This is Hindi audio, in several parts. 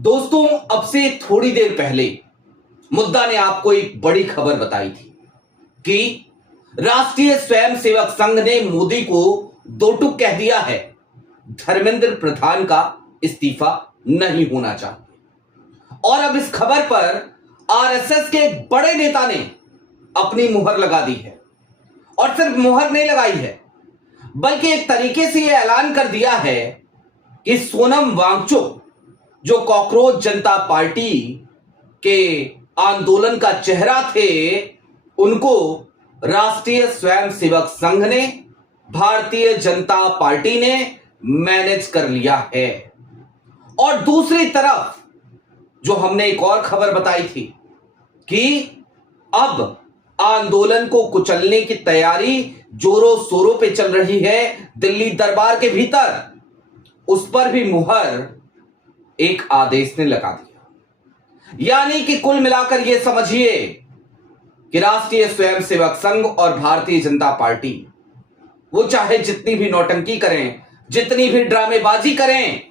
दोस्तों, अब से थोड़ी देर पहले मुद्दा ने आपको एक बड़ी खबर बताई थी कि राष्ट्रीय स्वयंसेवक संघ ने मोदी को दो टूक कह दिया है। धर्मेंद्र प्रधान का इस्तीफा नहीं होना चाहिए। और अब इस खबर पर आरएसएस के एक बड़े नेता ने अपनी मुहर लगा दी है। और सिर्फ मुहर नहीं लगाई है, बल्कि एक तरीके से यह ऐलान कर दिया है कि सोनम वांगचुक, जो कॉकरोच जनता पार्टी के आंदोलन का चेहरा थे, उनको राष्ट्रीय स्वयंसेवक संघ ने, भारतीय जनता पार्टी ने मैनेज कर लिया है। और दूसरी तरफ जो हमने एक और खबर बताई थी कि अब आंदोलन को कुचलने की तैयारी जोरों शोरों पे चल रही है दिल्ली दरबार के भीतर, उस पर भी मुहर एक आदेश ने लगा दिया। यानी कि कुल मिलाकर यह समझिए कि राष्ट्रीय स्वयंसेवक संघ और भारतीय जनता पार्टी, वो चाहे जितनी भी नौटंकी करें, जितनी भी ड्रामेबाजी करें,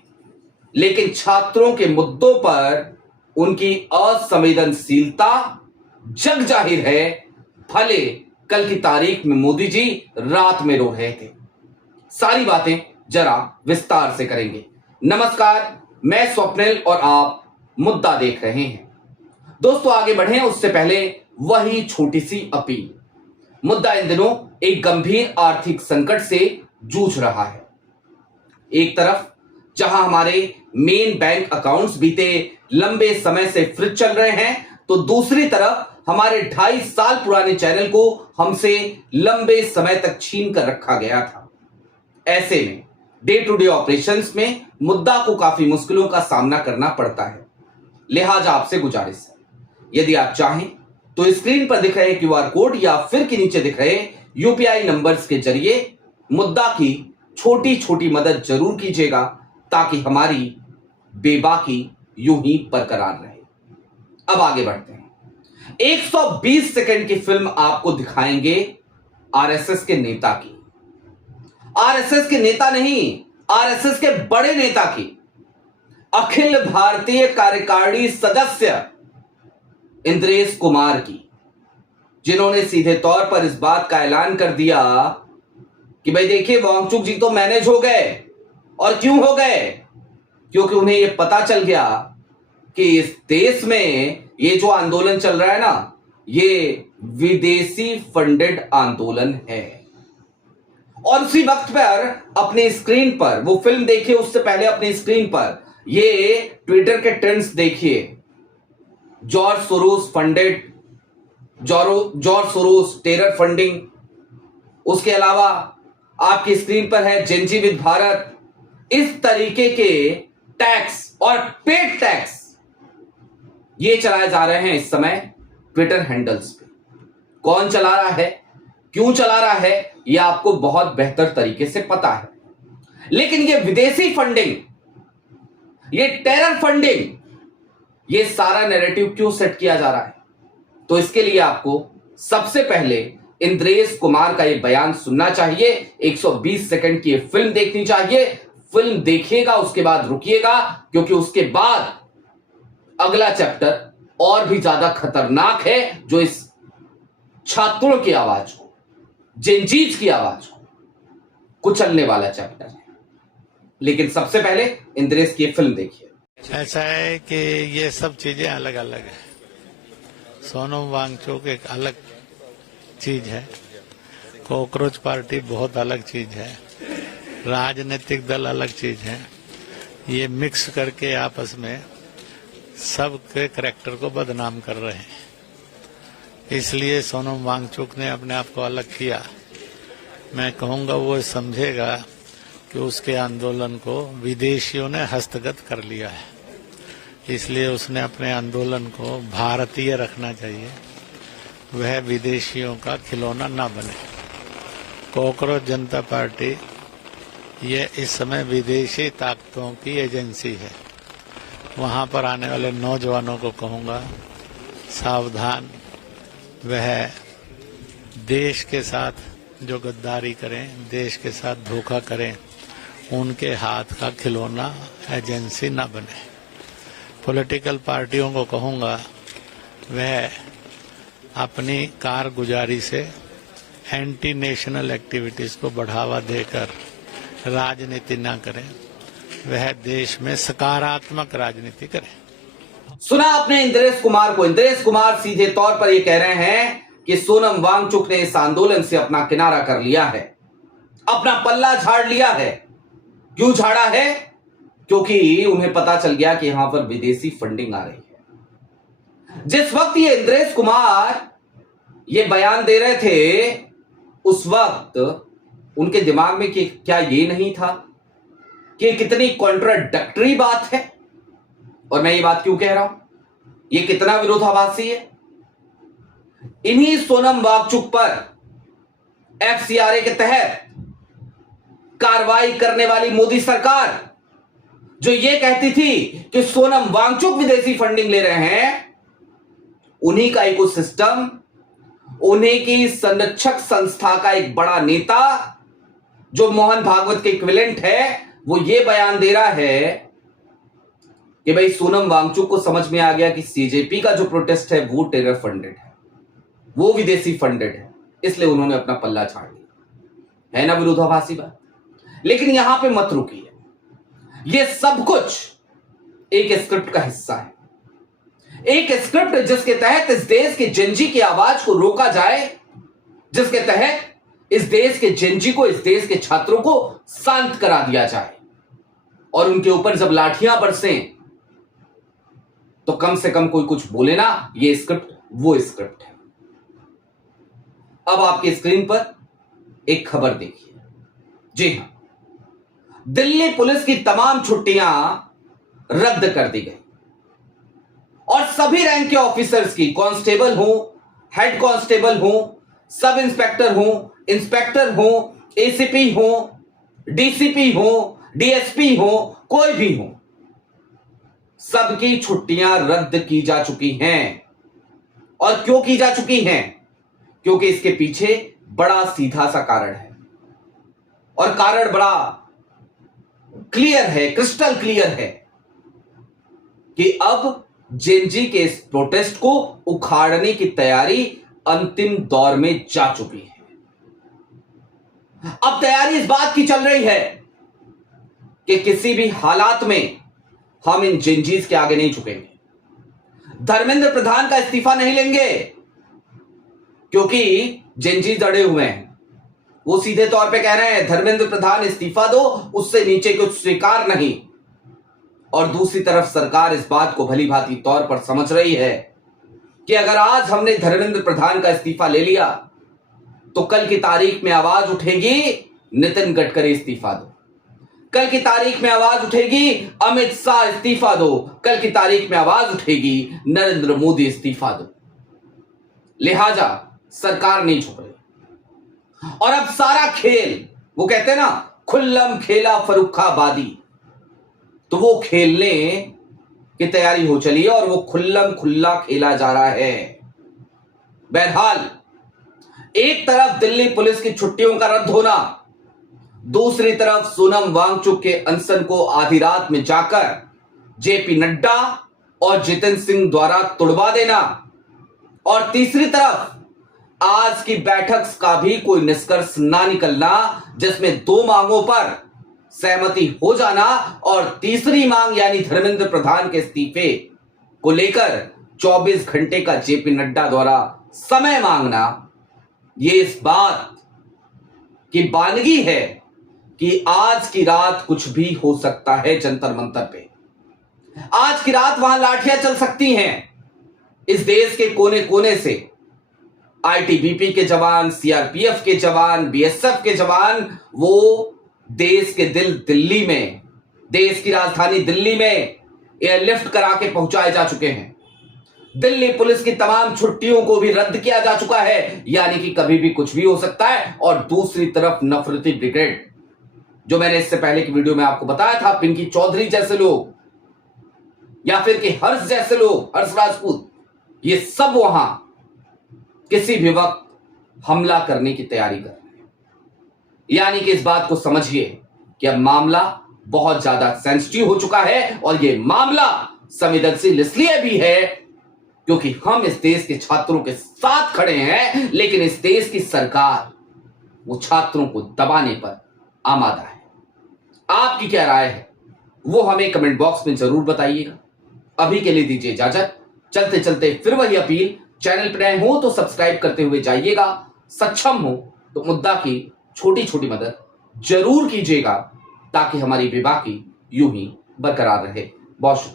लेकिन छात्रों के मुद्दों पर उनकी असंवेदनशीलता जग जाहिर है। भले कल की तारीख में मोदी जी रात में रो रहे थे। सारी बातें जरा विस्तार से करेंगे। नमस्कार, मैं स्वप्निल और आप मुद्दा देख रहे हैं। दोस्तों, आगे बढ़ें उससे पहले वही छोटी सी अपील। मुद्दा इन दिनों एक गंभीर आर्थिक संकट से जूझ रहा है। एक तरफ जहां हमारे मेन बैंक अकाउंट्स बीते लंबे समय से फ्रीज चल रहे हैं, तो दूसरी तरफ हमारे 2.5 साल पुराने चैनल को हमसे लंबे समय तक छीन कर रखा गया था। ऐसे में डे टू डे ऑपरेशंस में मुद्दा को काफी मुश्किलों का सामना करना पड़ता है। लिहाजा आपसे गुजारिश है, यदि आप चाहें तो स्क्रीन पर दिख रहे क्यूआर कोड या फिर के नीचे दिख रहे यूपीआई नंबर्स के जरिए मुद्दा की छोटी छोटी मदद जरूर कीजिएगा, ताकि हमारी बेबाकी यूं ही बरकरार रहे। अब आगे बढ़ते हैं। 120 सेकंड की फिल्म आपको दिखाएंगे आरएसएस के नेता की। आरएसएस के नेता नहीं, आरएसएस के बड़े नेता की, अखिल भारतीय कार्यकारिणी सदस्य इंद्रेश कुमार की, जिन्होंने सीधे तौर पर इस बात का ऐलान कर दिया कि भाई देखिए, वांगचुक जी तो मैनेज हो गए। और क्यों हो गए? क्योंकि उन्हें यह पता चल गया कि इस देश में ये जो आंदोलन चल रहा है ना, ये विदेशी फंडेड आंदोलन है। और उसी वक्त पर अपनी स्क्रीन पर वो फिल्म देखिए, उससे पहले अपनी स्क्रीन पर ये ट्विटर के ट्रेंड्स देखिए। George Soros funded, George Soros terror funding. उसके अलावा आपकी स्क्रीन पर है जेनजी विद भारत। इस तरीके के टैक्स और पेड टैक्स ये चलाए जा रहे हैं इस समय ट्विटर हैंडल्स पे। कौन चला रहा है, क्यों चला रहा है, यह आपको बहुत बेहतर तरीके से पता है। लेकिन ये विदेशी फंडिंग, ये टेरर फंडिंग, ये सारा नैरेटिव क्यों सेट किया जा रहा है? तो इसके लिए आपको सबसे पहले इंद्रेश कुमार का यह बयान सुनना चाहिए। 120 सेकंड की फिल्म देखनी चाहिए। फिल्म देखिएगा, उसके बाद रुकिएगा, क्योंकि उसके बाद अगला चैप्टर और भी ज्यादा खतरनाक है, जो इस छात्रों की आवाज को, जेनजीज की आवाज को कुचलने वाला चैप्टर है। लेकिन सबसे पहले इंद्रेश की फिल्म देखिए। ऐसा है कि ये सब चीजें अलग अलग है। सोनम वांगचुक एक अलग चीज है, कॉकरोच पार्टी बहुत अलग चीज है, राजनीतिक दल अलग चीज है। ये मिक्स करके आपस में सबके करैक्टर को बदनाम कर रहे हैं। इसलिए सोनम वांगचुक ने अपने आप को अलग किया। मैं कहूँगा वो समझेगा कि उसके आंदोलन को विदेशियों ने हस्तगत कर लिया है, इसलिए उसने अपने आंदोलन को भारतीय रखना चाहिए, वह विदेशियों का खिलौना ना बने। कॉकरोच जनता पार्टी ये इस समय विदेशी ताकतों की एजेंसी है। वहाँ पर आने वाले नौजवानों को कहूँगा, सावधान, वह देश के साथ जो गद्दारी करें, देश के साथ धोखा करें, उनके हाथ का खिलौना एजेंसी न बने। पॉलिटिकल पार्टियों को कहूंगा वह अपनी कारगुजारी से एंटी नेशनल एक्टिविटीज को बढ़ावा देकर राजनीति न करें, वह देश में सकारात्मक राजनीति करें। सुना आपने इंद्रेश कुमार को। इंद्रेश कुमार सीधे तौर पर यह कह रहे हैं कि सोनम वांगचुक ने इस आंदोलन से अपना किनारा कर लिया है, अपना पल्ला झाड़ लिया है। क्यों झाड़ा है? क्योंकि उन्हें पता चल गया कि यहां पर विदेशी फंडिंग आ रही है। जिस वक्त ये इंद्रेश कुमार ये बयान दे रहे थे, उस वक्त उनके दिमाग में कि क्या ये नहीं था कि कितनी कॉन्ट्राडिक्टरी बात है। और मैं ये बात क्यों कह रहा हूं, ये कितना विरोधाभासी है। इन्हीं सोनम वांगचुक पर एफसीआरए के तहत कार्रवाई करने वाली मोदी सरकार, जो ये कहती थी कि सोनम वांगचुक विदेशी फंडिंग ले रहे हैं, उन्हीं का इकोसिस्टम, उन्हीं की संरक्षक संस्था का एक बड़ा नेता जो मोहन भागवत के इक्विवेलेंट है, वो ये बयान दे रहा है कि भाई सोनम वांगचुक को समझ में आ गया कि सीजेपी का जो प्रोटेस्ट है वो टेरर फंडेड है, वो विदेशी फंडेड है, इसलिए उन्होंने अपना पल्ला झाड़ लिया। है ना विरोधाभासी बात? लेकिन यहां पे मत रुकिए, ये सब कुछ एक स्क्रिप्ट का हिस्सा है। एक स्क्रिप्ट जिसके तहत इस देश के जेनजी की आवाज को रोका जाए, जिसके तहत इस देश के जेनजी को, इस देश के छात्रों को शांत करा दिया जाए और उनके ऊपर जब लाठियां बरसें तो कम से कम कोई कुछ बोले ना। ये स्क्रिप्ट वो स्क्रिप्ट है। अब आपकी स्क्रीन पर एक खबर देखिए। जी हां, दिल्ली पुलिस की तमाम छुट्टियां रद्द कर दी गई और सभी रैंक के ऑफिसर्स की, कांस्टेबल हो, हेड कांस्टेबल हो, सब इंस्पेक्टर हो, इंस्पेक्टर हो, एसीपी हो, डीसीपी हो, डीएसपी हो, कोई भी हो, सबकी छुट्टियां रद्द की जा चुकी हैं। और क्यों की जा चुकी हैं? क्योंकि इसके पीछे बड़ा सीधा सा कारण है और कारण बड़ा क्लियर है, क्रिस्टल क्लियर है कि अब जेनजी के इस प्रोटेस्ट को उखाड़ने की तैयारी अंतिम दौर में जा चुकी है। अब तैयारी इस बात की चल रही है कि किसी भी हालात में हम इन जेनजीज के आगे नहीं झुकेंगे। धर्मेंद्र प्रधान का इस्तीफा नहीं लेंगे क्योंकि जेनजीज अड़े हुए हैं। वो सीधे तौर पे कह रहे हैं धर्मेंद्र प्रधान इस्तीफा दो, उससे नीचे कुछ स्वीकार नहीं। और दूसरी तरफ सरकार इस बात को भली भांति तौर पर समझ रही है कि अगर आज हमने धर्मेंद्र प्रधान का इस्तीफा ले लिया तो कल की तारीख में आवाज उठेगी नितिन गडकरी इस्तीफा दो, कल की तारीख में आवाज उठेगी अमित शाह इस्तीफा दो, कल की तारीख में आवाज उठेगी नरेंद्र मोदी इस्तीफा दो। लिहाजा सरकार नहीं झुक रही। और अब सारा खेल, वो कहते हैं ना, खुल्लम खेला फर्रुखाबादी, तो वो खेलने की तैयारी हो चली है और वो खुल्लम खुल्ला खेला जा रहा है। बहरहाल, एक तरफ दिल्ली पुलिस की छुट्टियों का रद्द होना, दूसरी तरफ सोनम वांगचुक के अनशन को आधी रात में जाकर जेपी नड्डा और जितेंद्र सिंह द्वारा तुड़वा देना, और तीसरी तरफ आज की बैठक का भी कोई निष्कर्ष ना निकलना, जिसमें दो मांगों पर सहमति हो जाना और तीसरी मांग यानी धर्मेंद्र प्रधान के इस्तीफे को लेकर 24 घंटे का जेपी नड्डा द्वारा समय मांगना, ये इस बात की बानगी है कि आज की रात कुछ भी हो सकता है। जंतर मंतर पे आज की रात वहां लाठियां चल सकती हैं। इस देश के कोने कोने से आईटीबीपी के जवान, सीआरपीएफ के जवान, बीएसएफ के जवान, वो देश के दिल्ली में, देश की राजधानी दिल्ली में एयरलिफ्ट करा के पहुंचाए जा चुके हैं। दिल्ली पुलिस की तमाम छुट्टियों को भी रद्द किया जा चुका है, यानी कि कभी भी कुछ भी हो सकता है। और दूसरी तरफ नफरती ब्रिगेड, जो मैंने इससे पहले की वीडियो में आपको बताया था, पिंकी चौधरी जैसे लोग या फिर कि हर्ष जैसे लोग, हर्ष राजपूत, ये सब वहां किसी भी वक्त हमला करने की तैयारी कर रहे हैं। यानी कि इस बात को समझिए कि अब मामला बहुत ज्यादा सेंसिटिव हो चुका है और यह मामला संवेदनशील इसलिए भी है क्योंकि हम इस देश के छात्रों के साथ खड़े हैं, लेकिन इस देश की सरकार वो छात्रों को दबाने पर आमादा है। आपकी क्या राय है वो हमें कमेंट बॉक्स में जरूर बताइएगा। अभी के लिए दीजिए इजाजत। चलते चलते फिर वही अपील, चैनल पर नए हो तो सब्सक्राइब करते हुए जाइएगा, सक्षम हो तो मुद्दा की छोटी छोटी मदद जरूर कीजिएगा ताकि हमारी बेबाकी यूं ही बरकरार रहे। बहुत शुक्रिया।